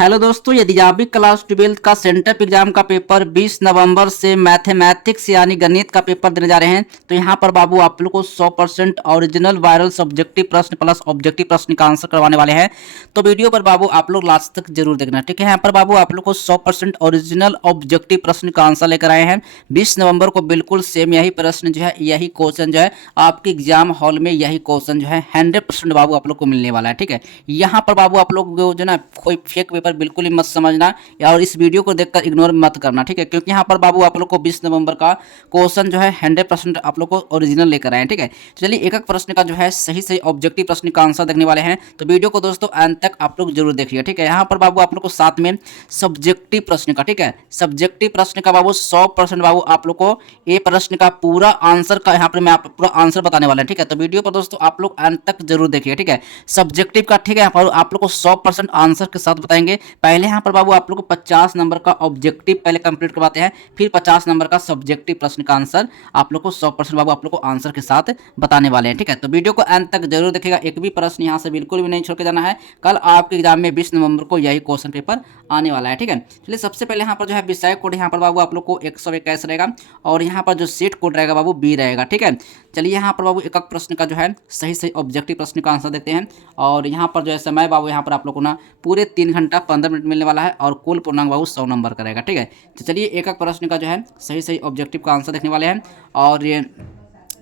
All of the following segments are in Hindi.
हेलो दोस्तों, यदि आप भी क्लास 12 का सेंटर एग्जाम का पेपर 20 नवंबर से मैथमेटिक्स यानी गणित का पेपर देने जा रहे हैं, तो यहाँ पर बाबू आप लोग को 100% ओरिजिनल वायरल सब्जेक्टिव प्रश्न प्लस ऑब्जेक्टिव प्रश्न का आंसर करवाने वाले हैं। तो वीडियो पर बाबू आप लोग लास्ट तक जरूर देखना, ठीक है। यहाँ पर बाबू आप लोग को 100% ओरिजिनल ऑब्जेक्टिव प्रश्न का आंसर लेकर आए हैं 20 नवंबर को। बिल्कुल सेम यही प्रश्न जो है, यही क्वेश्चन जो है आपके एग्जाम हॉल में, यही क्वेश्चन जो है 100% बाबू आप लोग को मिलने वाला है, ठीक है। यहाँ पर बाबू आप लोग जो ना कोई फेक पेपर बिल्कुल ही मत समझना या और इस वीडियो को देखकर इग्नोर मत करना, ठीक है। क्योंकि यहाँ पर बाबू आप लोग को 20 नवंबर का क्वेश्चन जो है 100% आप लोग को ओरिजिनल लेकर आए हैं, ठीक है। चलिए एक एक प्रश्न का जो है सही सही ऑब्जेक्टिव प्रश्न का आंसर देखने वाले हैं, तो वीडियो को दोस्तों अंत तक आप लोग जरूर देखिए, ठीक है। यहाँ पर बाबू आप लोग को साथ में सब्जेक्टिव प्रश्न का, ठीक है, सब्जेक्टिव प्रश्न का बाबू 100% बाबू आप लोग को ये प्रश्न का पूरा आंसर का यहाँ पर मैं आप पूरा आंसर बताने वाला है, ठीक है। तो वीडियो पर दोस्तों आप लोग अंत तक जरूर देखिए, ठीक है। सब्जेक्टिव का, ठीक है, यहाँ पर आप लोग को 100% आंसर के साथ बताएंगे। पहले यहाँ पर बाबू आप लोग को 50 नंबर का ऑब्जेक्टिव पहले कंप्लीट करवाते हैं, फिर 50 नंबर का सब्जेक्टिव प्रश्न का आंसर आप लोग को 100% बाबू आप लोग को आंसर के साथ बताने वाले हैं, ठीक है। तो वीडियो को अंत तक जरूर देखिएगा, एक भी प्रश्न यहाँ से बिल्कुल भी नहीं छोड़ के जाना है। कल आपके एग्जाम में 20 नवंबर को यही क्वेश्चन पेपर आने वाला है, ठीक है। चलिए सबसे पहले यहाँ पर जो है विषय कोड यहाँ पर बाबू आप लोग को 121 रहेगा और यहाँ पर जो सीट कोड रहेगा बाबू बी रहेगा, ठीक है। चलिए यहाँ पर बाबू एक एक प्रश्न का जो है सही सही ऑब्जेक्टिव प्रश्न का आंसर देते हैं। और यहाँ पर जो है समय बाबू यहाँ पर आप लोग को ना पूरे 3 घंटा 15 मिनट मिलने वाला है और कुल पूर्णांक बाबू 100 नंबर का रहेगा, ठीक है। तो चलिए एक एक प्रश्न का जो है सही सही ऑब्जेक्टिव का आंसर देखने वाले हैं। और ये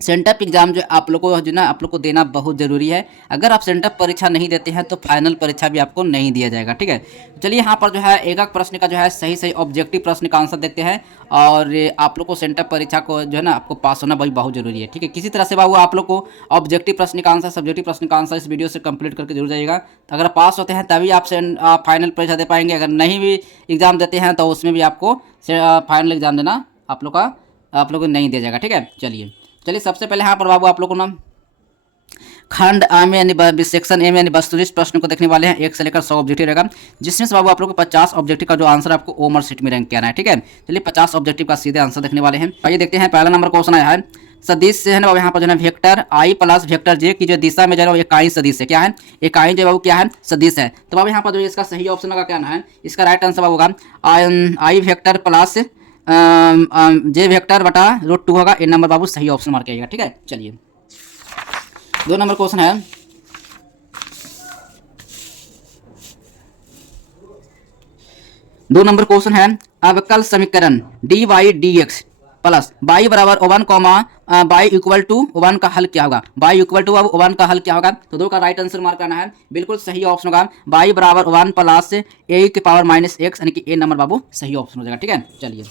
सेंटर एग्जाम जो आप लोग को जो ना आप लोग को देना बहुत ज़रूरी है। अगर आप सेंटर परीक्षा नहीं देते हैं तो फाइनल परीक्षा भी आपको नहीं दिया जाएगा, ठीक है। चलिए यहाँ पर जो है एक एक प्रश्न का जो है सही सही ऑब्जेक्टिव प्रश्न का आंसर देखते हैं। और आप लोग को सेंटर परीक्षा को जो है ना आपको पास होना भाई बहुत जरूरी है, ठीक है। किसी तरह से बाबू आप लोग को ऑब्जेक्टिव प्रश्न का आंसर, सब्जेक्टिव प्रश्न का आंसर इस वीडियो से कंप्लीट करके जरूर जाइएगा। तो अगर पास होते हैं तभी आप फाइनल परीक्षा दे पाएंगे, अगर नहीं भी एग्जाम देते हैं तो उसमें भी आपको फाइनल एग्जाम देना आप लोग को नहीं दिया जाएगा, ठीक है। चलिए सबसे पहले यहाँ पर बाबू आप लोग को ना खंड आ में यानी सेक्शन ए में यानी वस्तुनिष्ठ प्रश्न को देखने वाले हैं। 1 से लेकर 100 ऑब्जेक्टिव रहेगा, जिसमें से बाबू आप लोग को 50 ऑब्जेक्टिव का जो आंसर आपको ओमर सीट में रैंक किया है, ठीक है। चलिए 50 ऑब्जेक्टिव का सीधे आंसर देखने वाले हैं। आइए देखते हैं, पहला नंबर क्वेश्चन आया है सदिश से है ना बाबू। यहाँ पर जो है वेक्टर आई प्लस वेक्टर जे की जो दिशा में जो है इकाई सदिश है, क्या है इकाई जो बाबू क्या है सदिश है। तो बाबू यहाँ पर जो इसका सही ऑप्शन का क्या ना है, इसका राइट आंसर बाबू होगा आई वेक्टर प्लस जे वेक्टर बटा √2 होगा। ए नंबर बाबू सही ऑप्शन मार्क किया, ठीक है। चलिए 2 नंबर क्वेश्चन है, अवकल समीकरण dy dx प्लस y बराबर 1 कॉमा y इक्वल टू 1 का हल क्या होगा। y इक्वल टू 1 का हल क्या होगा, तो 2 का राइट आंसर मार्क करना है। बिल्कुल सही ऑप्शन होगा y बराबर 1 प्लस a की पावर -x यानी कि ए नंबर बाबू सही ऑप्शन हो जाएगा, ठीक है। चलिए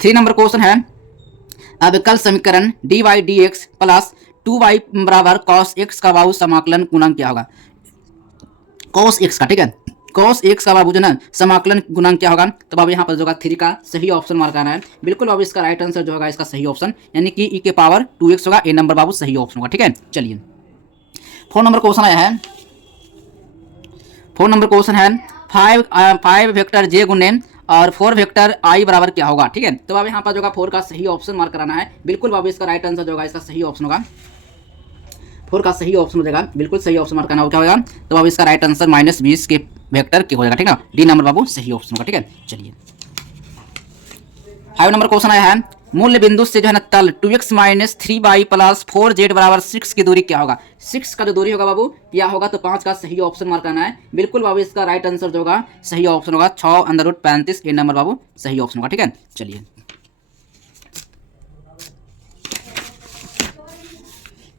3 नंबर क्वेश्चन है, अवकल समीकरण dy dx प्लस 2y बराबर cos x का बाबू समाकलन गुणांक क्या होगा। cos x का, ठीक है, cos x का बाबू जो ना समाकलन गुणांक क्या होगा, तो बाबू यहाँ पर जो 3 का सही ऑप्शन मार्क करना है। बिल्कुल बाबू इसका राइट आंसर जो होगा इसका सही ऑप्शन यानी कि e के पावर 2x होगा। ए नंबर बाबू सही ऑप्शन होगा, ठीक है। चलिए 4 नंबर क्वेश्चन आया है, 4 नंबर क्वेश्चन है 5 वेक्टर जे गुने और 4 वेक्टर आई बराबर क्या होगा, ठीक है। तो अब यहाँ पर जो 4 का सही ऑप्शन मार्क कराना है। बिल्कुल बाबू इसका राइट आंसर जो होगा इसका सही ऑप्शन होगा, 4 का सही ऑप्शन हो जाएगा। बिल्कुल सही ऑप्शन मार्क करना हो क्या होगा, तो बाबू इसका राइट आंसर -20 के वेक्टर के हो जाएगा, ठीक है। डी नंबर बाबू सही ऑप्शन होगा, ठीक है। चलिए 5 नंबर क्वेश्चन आया है, मूल्य बिंदु से जो है ना तल 2x - 3y प्लस 4z बराबर 6 की दूरी क्या होगा। 6 का जो दूरी होगा बाबू क्या होगा, तो 5 का सही ऑप्शन मार्क करना है। बिल्कुल बाबू इसका राइट आंसर जो होगा सही ऑप्शन होगा 6√35। ए नंबर बाबू सही ऑप्शन होगा, ठीक है। चलिए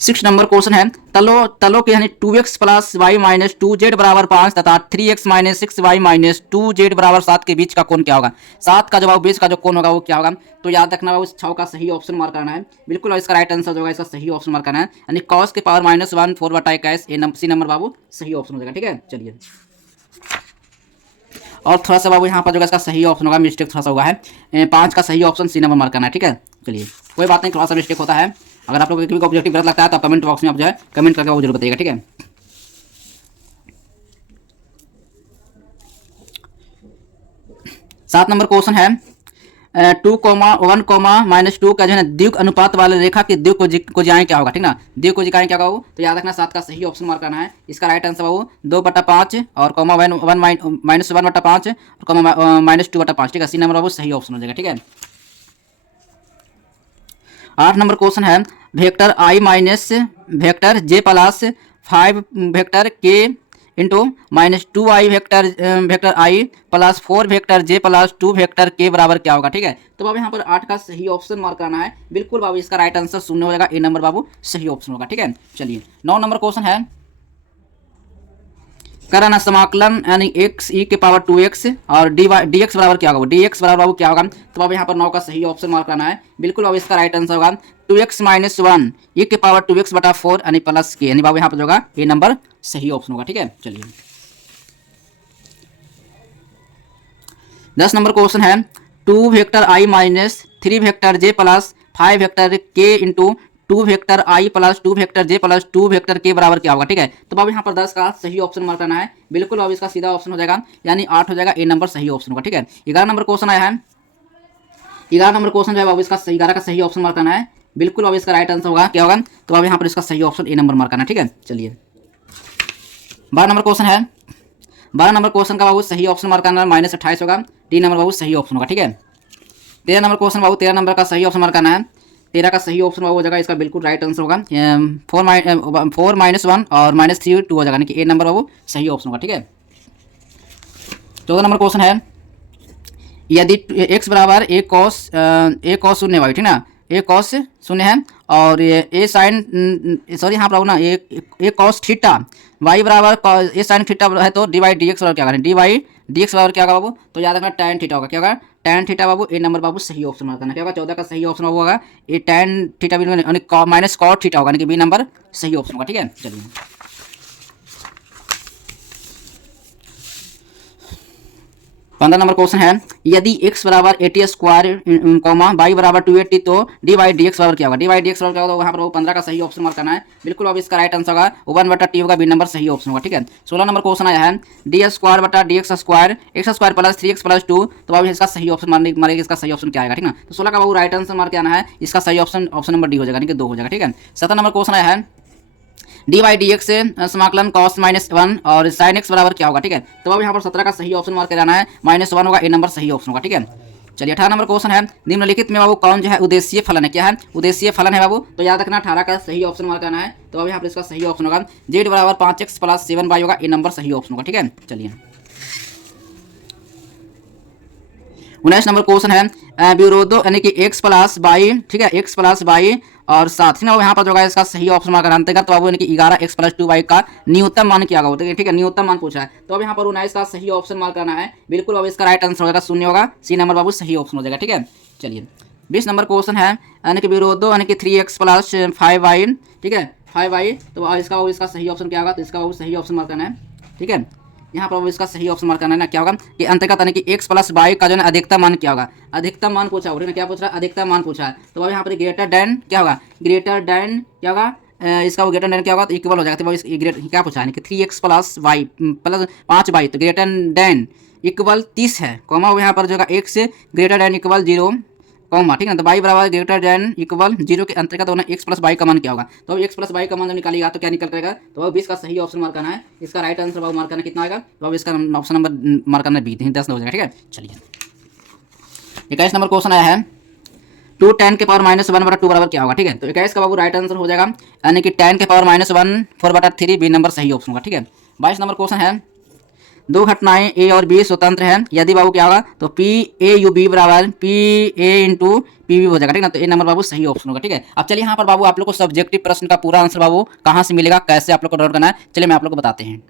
6 नंबर क्वेश्चन है, तलों के यानी 2x plus y minus 2z बराबर 5 तथा 3x minus 6y minus 2z बराबर 7 के बीच का कोण क्या होगा। 7 का जवाब बीच का जो कोण होगा वो क्या होगा, तो याद रखना बाबू 6 का सही ऑप्शन मार्क करना है। बिल्कुल इसका राइट आंसर जो होगा इसका सही ऑप्शन मार्क करना है यानी cos के पावर -1 4/21। सी नंबर बाबू सही ऑप्शन हो जाएगा, ठीक है। चलिए और थोड़ा सा बाबू यहाँ पर जो इसका सही ऑप्शन होगा मिस्टेक थोड़ा सा हुआ है, 5 का सही ऑप्शन सी नंबर मार्क करना है, ठीक है। चलिए कोई बात नहीं, थोड़ा सा मिस्टेक होता है। अगर आप लोग को ऑब्जेक्टिव गलत लगता है तो कमेंट बॉक्स में आप जो है कमेंट करके वो जरूर बताइएगा, ठीक है। 7 नंबर क्वेश्चन है, 2,1,-2 का जो है ना द्विक अनुपात वाले रेखा के द्विक को जाए क्या होगा, ठीक ना, द्विक को जिकाएं क्या होगा, तो याद रखना 7 का सही ऑप्शन मार्क करना है। इसका राइट आंसर बाबू 2/5 और कॉमा -1/5 और कॉमा -2/5, ठीक है, सी नंबर बाबू सही ऑप्शन हो जाएगा, ठीक है। 8 नंबर क्वेश्चन है वेक्टर आई माइनस वेक्टर जे प्लस 5 वेक्टर के इंटू -2i वेक्टर आई प्लस 4 वेक्टर जे प्लस 2 वेक्टर के बराबर क्या होगा, ठीक है। तो बाबू यहाँ पर 8 का सही ऑप्शन मार्क करना है। बिल्कुल बाबू इसका राइट आंसर शून्य हो जाएगा, ए नंबर बाबू सही ऑप्शन होगा, ठीक है। चलिए 9 नंबर क्वेश्चन है करना समाकलन यानी एक्स ई के पावर 2x और डी एक्स बराबर क्या होगा, डी एक्स बराबर बाबू क्या होगा, तो बाबू यहाँ पर 9 का सही ऑप्शन मार्क करना है। बिल्कुल बाबू इसका राइट आंसर होगा 2x - 1 ई के पावर 2x/4 यानी प्लस के, यानी बाबू यहाँ पर जो होगा ये नंबर सही ऑप्शन होगा, ठीक है। चलिए 10 नंबर क्वेश्चन है 2 वेक्टर आई माइनस 3 वेक्टर जे प्लस 5 वेक्टर के इंटू 2 वेक्टर आई प्लस 2 वेक्टर जे प्लस 2 वेक्टर के बराबर क्या होगा, ठीक है। तो बाबू यहाँ पर 10 का सही ऑप्शन मार्क करना है। बिल्कुल बाबू इसका सीधा ऑप्शन हो जाएगा यानी 8 हो जाएगा, ए नंबर सही ऑप्शन होगा, ठीक है। 11 नंबर क्वेश्चन आया है 11 नंबर क्वेश्चन जो है बाबू इसका 11 का सही ऑप्शन मार्क करना है। बिल्कुल बाबू इसका राइट आंसर होगा क्या होगा, तो बाबू यहाँ पर इसका सही ऑप्शन ए नंबर मार्क करना है, ठीक है। चलिए 12 नंबर क्वेश्चन है 12 नंबर क्वेश्चन का बाबू सही ऑप्शन मार्क करना है -28 होगा, डी नंबर बाबू सही ऑप्शन होगा, ठीक है। 13 नंबर क्वेश्चन बाबू 13 नंबर का सही ऑप्शन मार्क करना है। 13 का सही ऑप्शन हो जाएगा, इसका बिल्कुल राइट आंसर होगा 4 - 1 और -3 2 हो जाएगा, यानी कि ए नंबर बाबू सही ऑप्शन होगा, ठीक है। 14 नंबर क्वेश्चन है यदि x बराबर a cos शून्य वाई, ठीक ना, a cos शून्य है और a साइन सॉरी यहाँ पर ना a cos थीटा y बराबर a साइन थीटा है तो dy dx बराबर क्या करें, dy dx बराबर क्या होगा बाबू, तो याद रखना tan थीटा होगा, क्या होगा tan थीटा बाबू, ए नंबर बाबू सही ऑप्शन मार्क करना, क्या होगा 14 का सही ऑप्शन होगा ये tan theta minus cot theta होगा, यानी कि बी नंबर सही ऑप्शन होगा, ठीक है। चलिए 15 नंबर क्वेश्चन है यदि x बराबर 80 स्क्वायर कॉमा y बराबर 280 तो dy dx बराबर क्या होगा, dy dx बराबर क्या होगा, वहाँ पर 15 का सही ऑप्शन मार्क करना है। बिल्कुल अब इसका राइट आंसर होगा 1/t होगा, बी नंबर सही ऑप्शन होगा, ठीक है। 16 नंबर क्वेश्चन आया है डी स्क्वायर बटा dx square x square plus 3x plus 2, तो बाबू इसका सही ऑप्शन मारेगा, इसका सही ऑप्शन क्या आएगा, ठीक ना। तो 16 का बाबू राइट आंसर मार्क आना है, इसका सही ऑप्शन नंबर डी हो जाएगा, यानी कि 2 हो जाएगा, ठीक है। 17 नंबर क्वेश्चन आया है डी बाई डी एक्स से समाकलन cos -1 और sin x बराबर क्या होगा, ठीक है। तो अब यहाँ पर 17 का सही ऑप्शन मार्क कराना है, -1 होगा, ए नंबर सही ऑप्शन होगा, ठीक है। चलिए 18 नंबर क्वेश्चन है निम्नलिखित में बाबू कौन जो है उद्देश्य फलन है, क्या है उद्देश्य फलन है बाबू, तो याद रखना 18 का सही ऑप्शन मार्क करना है। तो अब यहाँ पर इसका सही ऑप्शन होगा z बराबर 5x प्लस 7y होगा, ए नंबर सही ऑप्शन होगा, ठीक है। चलिए 19 नंबर क्वेश्चन है विरोधो यानी कि x प्लस बाई, ठीक है, x प्लस बाई और साथ ही ना यहाँ पर जो है इसका सही ऑप्शन मार्क अंतर्गत, तो बाबू यानी कि 11x प्लस 2y का न्यूनतम मान क्या होगा, ठीक है, न्यूनतम मान पूछा है। तो अब यहाँ पर 19 का सही ऑप्शन मार्क करना है। बिल्कुल अब इसका राइट आंसर होगा 0 होगा, सी नंबर बाबू सही ऑप्शन हो जाएगा, ठीक है। चलिए 20 नंबर क्वेश्चन है यानी कि विरोधो यानी कि 3x प्लस 5y, ठीक है 5y, तो इसका सही ऑप्शन क्या होगा, तो इसका बाबू सही ऑप्शन मार्क करना है, ठीक है। यहाँ पर इसका सही ऑप्शन मार्क करना है ना, क्या होगा कि अंतर्गत यानी कि x प्लस बाई का जो है अधिकतम मान क्या होगा, अधिकतम मान पूछा है, क्या पूछ रहा है, अधिकतम मान पूछा है। तो अब यहाँ पर ग्रेटर देन क्या होगा, ग्रेटर देन क्या होगा, इसका ग्रेटर देन क्या होगा, तो इक्वल हो जाएगा। तो क्या पूछा है कि 3x plus Y plus 5y, तो ग्रेटर देन इक्वल 30 है, कॉमा यहाँ पर जो है x greater than equal 0 comma, ठीक है। तो y बराबर ग्रेटर देन इक्वल 0 के अंतर्गत होना x प्लस y का मान क्या होगा, तो अब x प्लस y का मान जब निकालेगा तो क्या निकल करेगा, तो अब 20 का सही ऑप्शन मार्क करना है। इसका राइट आंसर बाबू मार्क करना कितना आएगा, तो अब इसका ऑप्शन नंबर मार्क करना 20 10 हो जाएगा, ठीक है। चलिए 21 नंबर क्वेश्चन आया है 2 tan के पावर -1/2 बराबर क्या होगा, ठीक है। तो 21 का बाबू राइट आंसर हो जाएगा यानी कि tan के पावर -1 4/3, बी नंबर सही ऑप्शन होगा, ठीक है। 22 नंबर क्वेश्चन है दो घटनाएं ए और बी स्वतंत्र हैं, यदि बाबू क्या होगा, तो पी ए यू बी बराबर P A into P B हो जाएगा, ठीक है ना। तो ए नंबर बाबू सही ऑप्शन होगा, ठीक है। अब चलिए यहाँ पर बाबू आप लोग को सब्जेक्टिव प्रश्न का पूरा आंसर बाबू कहाँ से मिलेगा, कैसे आप लोग को डाउनलोड करना है, चलिए मैं आप लोग को बताते हैं।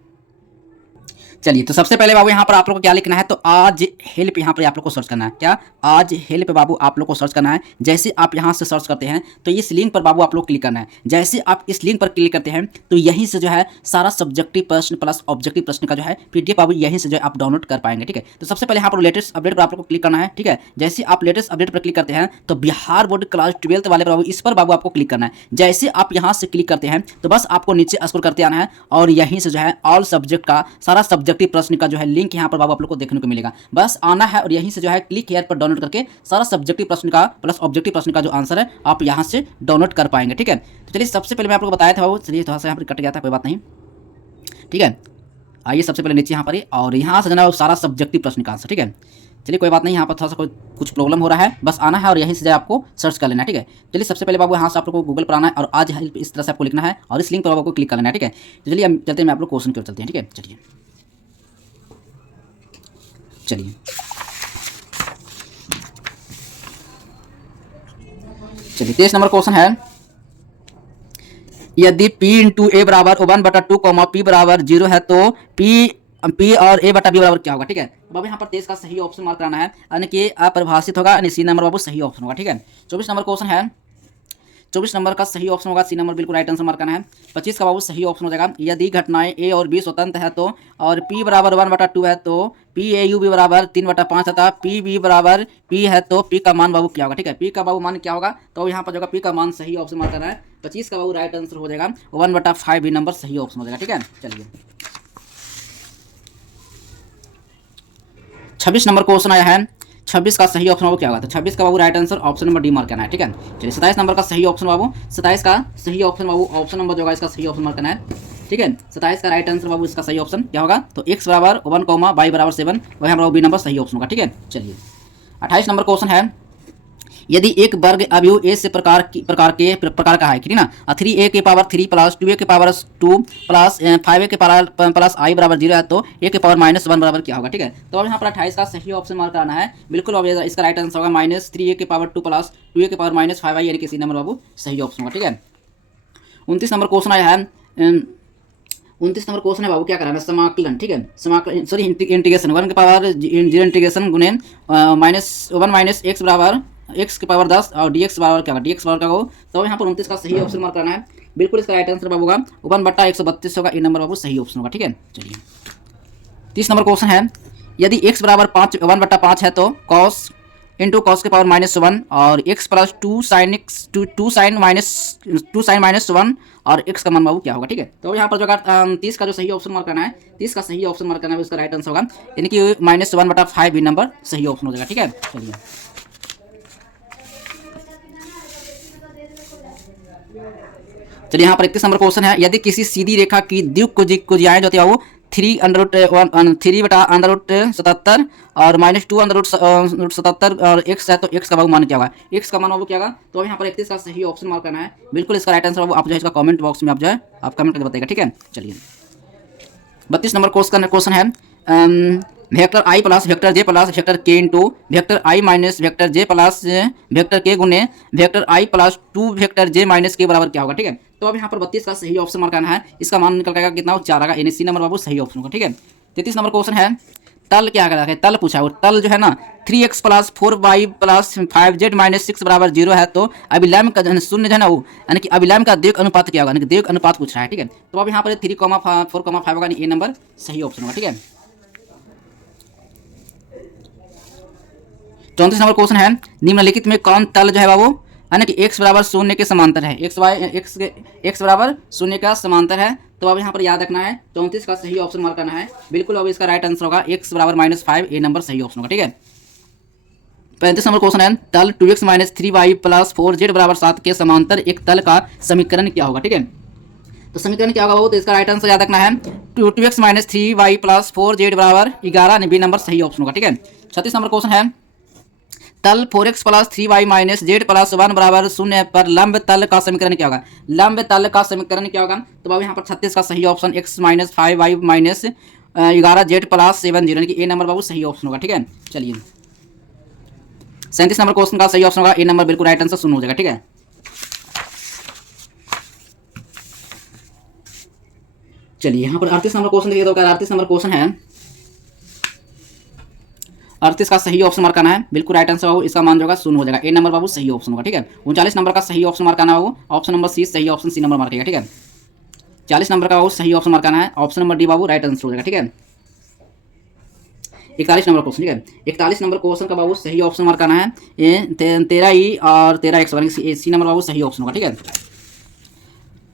चलिए तो सबसे पहले बाबू यहाँ पर आप लोग को क्या लिखना है, तो आज हेल्प यहाँ पर आप लोग को सर्च करना है, क्या आज हेल्प बाबू आप लोग को सर्च करना है। जैसे आप यहाँ से सर्च करते हैं तो इस लिंक पर बाबू आप लोग क्लिक करना है। जैसे आप इस लिंक पर क्लिक करते हैं तो यहीं से जो है सारा सब्जेक्टिव प्रश्न प्लस ऑब्जेक्टिव प्रश्न का जो है PDF बाबू यहीं से जो है आप डाउनलोड कर पाएंगे, ठीक है। तो सबसे पहले यहाँ पर लेटेस्ट अपडेट पर आप लोग को क्लिक करना है, ठीक है। जैसे आप लेटेस्ट अपडेट पर क्लिक करते हैं तो बिहार बोर्ड क्लास 12 वाले पर बाबू इस पर बाबू आपको क्लिक करना है। जैसे आप यहाँ से क्लिक करते हैं तो बस आपको नीचे स्क्रॉल करते आना है और यहीं से जो है ऑल सब्जेक्ट का सारा सब्जेक्ट सब्जेक्टिव प्रश्न का जो है लिंक यहाँ पर बाबू आप लोग को देखने को मिलेगा। बस आना है और यहीं से जो है क्लिक हेयर पर डाउनलोड करके सारा सब्जेक्टिव प्रश्न का प्लस ऑब्जेक्टिव प्रश्न का जो आंसर है आप यहाँ से डाउनलोड कर पाएंगे। ठीक है, तो चलिए सबसे पहले मैं आप लोग को बताया था बाबू, चलिए थोड़ा सा यहाँ पर कट गया था, कोई बात नहीं। ठीक है, आइए सबसे पहले नीचे यहाँ पर और यहाँ से जना सारा सब्जेक्टिव प्रश्न का आंसर। ठीक है, चलिए कोई बात नहीं, यहाँ पर थोड़ा सा कोई कुछ प्रॉब्लम हो रहा है, बस आना है और यहीं से आपको सर्च कर लेना है। ठीक है, चलिए सबसे पहले बाबू यहाँ से आप लोग को गूगल पर आना है और आज इस तरह से आपको लिखना है और इस लिंक पर आपको क्लिक कर लेना है। ठीक है, तो चलिए हम चलते हैं, मैं आप लोग क्वेश्चन की ओर चलते हैं। ठीक है, चलिए चलिए 23 नंबर क्वेश्चन है, यदि P इंटू ए बराबर 1/2 P बराबर 0 है तो P और A बटा B बराबर क्या होगा। ठीक है, तो अब यहाँ पर 23 का सही ऑप्शन मार्क कराना है, यानी कि अपरिभाषित होगा, यानी सी नंबर बाबू सही ऑप्शन होगा। ठीक है, 24 नंबर क्वेश्चन है, 24 नंबर का सही ऑप्शन होगा सी नंबर, बिल्कुल राइट आंसर मार्क करना है। 25 का बाबू सही ऑप्शन हो जाएगा, यदि घटनाएं A और B स्वतंत्र है तो और P बराबर 1/2 है तो PAUB बराबर 3/5 तथा PB बराबर P है तो P का मान बाबू क्या होगा। ठीक है, P का बाबू मान क्या होगा, तो यहाँ पर जो P का मान सही ऑप्शन मार्क करना है। 25 का बाबू राइट आंसर हो जाएगा 1/5 B नंबर सही ऑप्शन हो जाएगा। ठीक है, चलिए 26 नंबर क्वेश्चन आया है, 26 का सही ऑप्शन बाबू क्या होगा, तो 26 का बाबू right answer option number D mark करना है। ठीक है, चलिए 27 नंबर का सही ऑप्शन बाबू, 27 का सही ऑप्शन बाबू ऑप्शन नंबर जो होगा इसका सही ऑप्शन मार्क करना है। ठीक है, 27 का राइट आंसर बाबू इसका सही ऑप्शन क्या होगा, तो x बराबर 1, y बराबर 7, वही हमारा बी नंबर सही ऑप्शन होगा। ठीक है, चलिए 28 नंबर क्वेश्चन है, यदि एक वर्ग अवयव ए से प्रकार का है, ठीक है ना, 3a के पावर 3 प्लस 2a के पावर 2 प्लस 5a के पावर प्लस i बराबर 0 है तो a के पावर -1 बराबर क्या होगा। ठीक है, तो अब यहाँ पर 28 का सही ऑप्शन मार्क कराना है, बिल्कुल अब इसका राइट आंसर होगा -3a के पावर 2 प्लस 2a के पावर -5i, यानी कि सी नंबर बाबू सही ऑप्शन होगा। ठीक है, 29 नंबर क्वेश्चन आया है, 29 नंबर क्वेश्चन है बाबू, क्या कराना है, समाकलन। ठीक है, समाकलन सॉरी इंटीग्रेशन 1 के पावर 0 इंटीग्रेशन गुणे -1 - x बराबर x के पावर 10 और dx बराबर क्या होगा, dx बराबर क्या होगा, तो यहाँ पर 29 का सही ऑप्शन मार्क करना है, बिल्कुल इसका राइट आंसर बाबू होगा 1/132 होगा, ए नंबर बाबू सही ऑप्शन होगा। ठीक है, चलिए 30 नंबर क्वेश्चन है, यदि x बराबर 1/5 है तो cos इंटू कॉस के पावर -1 और x प्लस 2 sin -1 और x का मान बाबू क्या होगा। ठीक है, तो यहाँ पर जो 30 का जो सही ऑप्शन मार्क करना है, 30 का सही ऑप्शन मार्क करना है, उसका राइट आंसर होगा, यानी कि -1/5 बी नंबर सही ऑप्शन हो जाएगा। ठीक है, चलिए यहाँ पर 31 नंबर क्वेश्चन है, यदि किसी सीधी रेखा की द्विभुजाएं जो होती है वो 3/√77 और -2/√77 और x है तो x का बाबू मान क्या होगा, x का मान बाबू क्या होगा, तो यहाँ पर 31 का सही ऑप्शन मार्क करना है, बिल्कुल इसका राइट आंसर बाबू आप जो है इसका कमेंट बॉक्स में आप जो है आप कमेंट करके बताइएगा। ठीक है, चलिए 32 नंबर क्वेश्चन है, वेक्टर आई प्लस वेक्टर जे प्लस वेक्टर के इंटू वेक्टर आई माइनस वेक्टर जे प्लस वेक्टर के गुने वेक्टर आई प्लस 2 वेक्टर जे माइनस के बराबर क्या होगा। ठीक है, तो अब यहाँ पर 32 का सही ऑप्शन मार्क करना है, इसका मान निकल जाएगा कितना, 4 आएगा, यानी सी नंबर बाबू सही ऑप्शन होगा। ठीक है, 33 नंबर क्वेश्चन है, तल क्या करा है, तल पूछा है, तल जो है ना 3x plus 4y plus 5z minus 6 बराबर 0 है तो अभिलंब का शून्य है ना वो, यानी कि अभिलंब का द्विक अनुपात क्या होगा, यानी कि द्विक अनुपात पूछ रहा है। ठीक है, तो अब यहाँ पर 3,4,5 होगा, ए नंबर सही ऑप्शन होगा। ठीक है, 34 नंबर क्वेश्चन है, निम्नलिखित में कौन तल जो है बाबू, यानी कि x बराबर 0 के समांतर है, x बराबर 0 का समांतर है, तो अब यहाँ पर याद रखना है 34 का सही ऑप्शन मार्क करना है, बिल्कुल अब इसका राइट आंसर होगा x बराबर -5, ए नंबर सही ऑप्शन होगा। ठीक है, 35 नंबर क्वेश्चन है, तल 2x - 3y प्लस 4z बराबर 7 के समांतर एक तल का समीकरण क्या होगा। ठीक है, तो समीकरण क्या होगा बाबू, तो इसका राइट आंसर याद रखना है 2x - 3y प्लस 4z बराबर 11, बी नंबर सही ऑप्शन होगा। ठीक है, 36 नंबर क्वेश्चन है, तल 4x plus 3y minus Z plus 1 बराबर 0 पर लंब तल का समीकरण क्या होगा, लंब तल का समीकरण क्या होगा, तो बाबू यहाँ पर 36 का सही option x - 5y minus 11 Z plus 7 0, यानी कि ए नंबर बाबू सही ऑप्शन होगा। ठीक है, चलिए 37 नंबर क्वेश्चन का सही ऑप्शन होगा, ए नंबर बिल्कुल राइट आंसर 0 हो जाएगा। ठीक है, चलिए यहाँ पर 38 नंबर क्वेश्चन देखिए, तो 38 नंबर क्वेश्चन है, 38 का सही ऑप्शन मार्क करना है, बिल्कुल राइट आंसर बाबू इसका मान जो होगा 0 हो जाएगा, ए नंबर बाबू सही ऑप्शन होगा। ठीक है, 39 नंबर का सही ऑप्शन मार्क करना है बाबू, ऑप्शन नंबर सी सही ऑप्शन, सी नंबर मार्क करेगा। ठीक है, 40 नंबर का बाबू सही ऑप्शन मार्क करना है, ऑप्शन नंबर डी बाबू राइट आंसर हो जाएगा। ठीक है, 41 नंबर क्वेश्चन, ठीक है, 41 नंबर क्वेश्चन का बाबू सही ऑप्शन मार्क करना है, 13 ई और 13 एक्स, सी नंबर बाबू सही ऑप्शन होगा। ठीक है,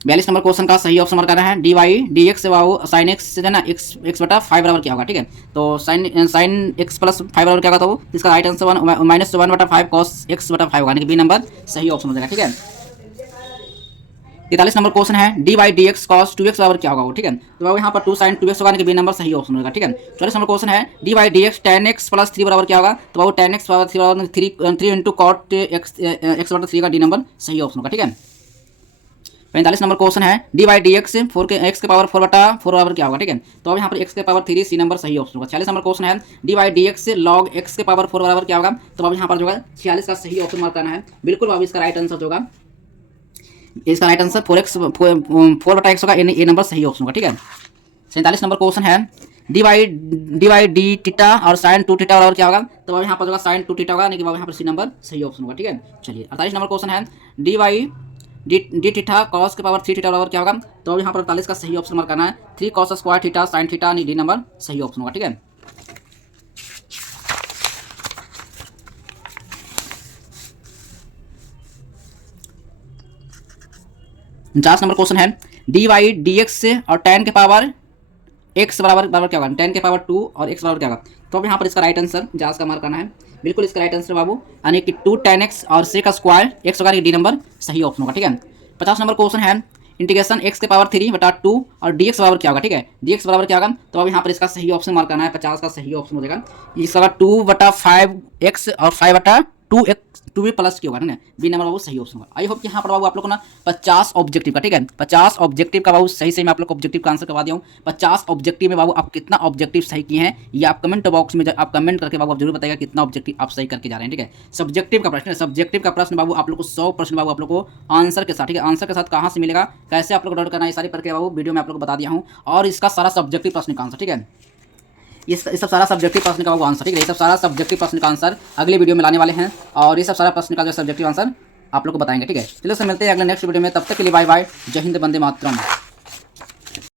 42 नंबर क्वेश्चन का सही ऑप्शन करना है डी वाई डी एक्स बाबू साइन एक्स से ना एक्स बटा 5 बराबर क्या होगा, ठीक है। तो साइन एक्स प्लस 5 बराबर क्या होगा, तो इसका राइट आंसर -1/5 cos x बटा 5 होगा, यानी कि बी नंबर सही ऑप्शन हो जाएगा, ठीक है। 43 नंबर क्वेश्चन है d y d x cos 2x बराबर क्या होगा, ठीक है। तो बाबू यहाँ पर 2 sin 2x होगा, यानी कि बी नंबर सही ऑप्शन होगा, ठीक है। 44 नंबर क्वेश्चन है d y d x tan x plus 3 बराबर क्या होगा, तो बाबू tan x बराबर 3 बराबर 3 इंटू कॉट x बटा 3 का डी नंबर सही ऑप्शन होगा, ठीक है। 45 नंबर क्वेश्चन है d y d x x के पावर 4 बटा 4 बराबर क्या होगा, ठीक है। तो अब यहाँ पर x के पावर 3 सी नंबर सही ऑप्शन होगा। 46 नंबर क्वेश्चन है d y d x log x के पावर 4 बराबर क्या होगा, तो अब यहाँ पर जो है 46 का सही ऑप्शन मार्क करना है। बिल्कुल अब इसका राइट आंसर जो होगा, इसका राइट आंसर 4 बटा x होगा, ए नंबर सही ऑप्शन होगा, ठीक है। 47 नंबर क्वेश्चन है डी वाई डी टीटा और साइन 2 टीटा बराबर क्या होगा, तो अब यहाँ पर जो साइन 2 टीटा होगा, यानी कि यहाँ पर सी नंबर सही ऑप्शन होगा, ठीक है। चलिए 48 नंबर क्वेश्चन है d y d theta cos के पावर 3 थीटा बराबर क्या होगा, तो अब यहाँ पर 48 का सही ऑप्शन मार्क करना है 3 cos square theta sine theta, D number सही ऑप्शन होगा, ठीक है। उनचास नंबर क्वेश्चन है डी वाई डी एक्स और tan के पावर x बराबर क्या होगा, tan के पावर 2 और x बराबर क्या होगा, तो अब यहाँ पर इसका राइट आंसर जांच का मार्क करना है। बिल्कुल इसका राइट आंसर बाबू यानी कि 2 tan x और c का स्क्वायर x होगा, डी नंबर सही ऑप्शन होगा, ठीक है। 50 नंबर क्वेश्चन है इंटीग्रेशन x के पावर 3 बटा 2 और dx बराबर क्या होगा, ठीक है। dx बराबर क्या होगा, तो अब यहाँ पर इसका सही ऑप्शन मार्क करना है। 50 का सही ऑप्शन हो जाएगा इसका 2 बटा 5x और 5 बटा 2 प्लस की होगा, ठीक है। बी नंबर बाबू सही ऑप्शन होगा। आई होप कि यहाँ पर बाबू आप लोग को ना 50 ऑब्जेक्टिव का, ठीक है, 50 ऑब्जेक्टिव का बाबू सही सही मैं आप लोग को ऑब्जेक्टिव का आंसर करवा दिया हूँ। 50 ऑब्जेक्टिव में बाबू आप कितना ऑब्जेक्टिव सही किए हैं ये आप कमेंट बॉक्स में आप कमेंट करके बाबू आप जरूर बताइएगा कितना ऑब्जेक्टिव आप सही करके जा रहे हैं, ठीक है। सब्जेक्टिव का प्रश्न है, सब्जेक्टिव का प्रश्न बाबू आप लोग को 100% बाबू आप लोग को आंसर के साथ, ठीक है, आंसर के साथ कहाँ से मिलेगा, कैसे आप लोग डाउनलोड करना है, ये सारी प्रक्रिया बाबू वीडियो में आप लोग को बता दिया हूँ। और इसका सारा सब्जेक्टिव प्रश्न का आंसर, ठीक है, ये सब सारा सब्जेक्टिव प्रश्न का आंसर, ठीक है, ये सब सारा सब्जेक्टिव प्रश्न का आंसर अगले वीडियो में लाने वाले हैं और ये सब सारा प्रश्न का जो सब्जेक्टिव आंसर आप लोग को बताएंगे, ठीक है। चलिए सर मिलते हैं अगले नेक्स्ट वीडियो में, तब तक के लिए बाय बाय, जय हिंद, वंदे मातरम।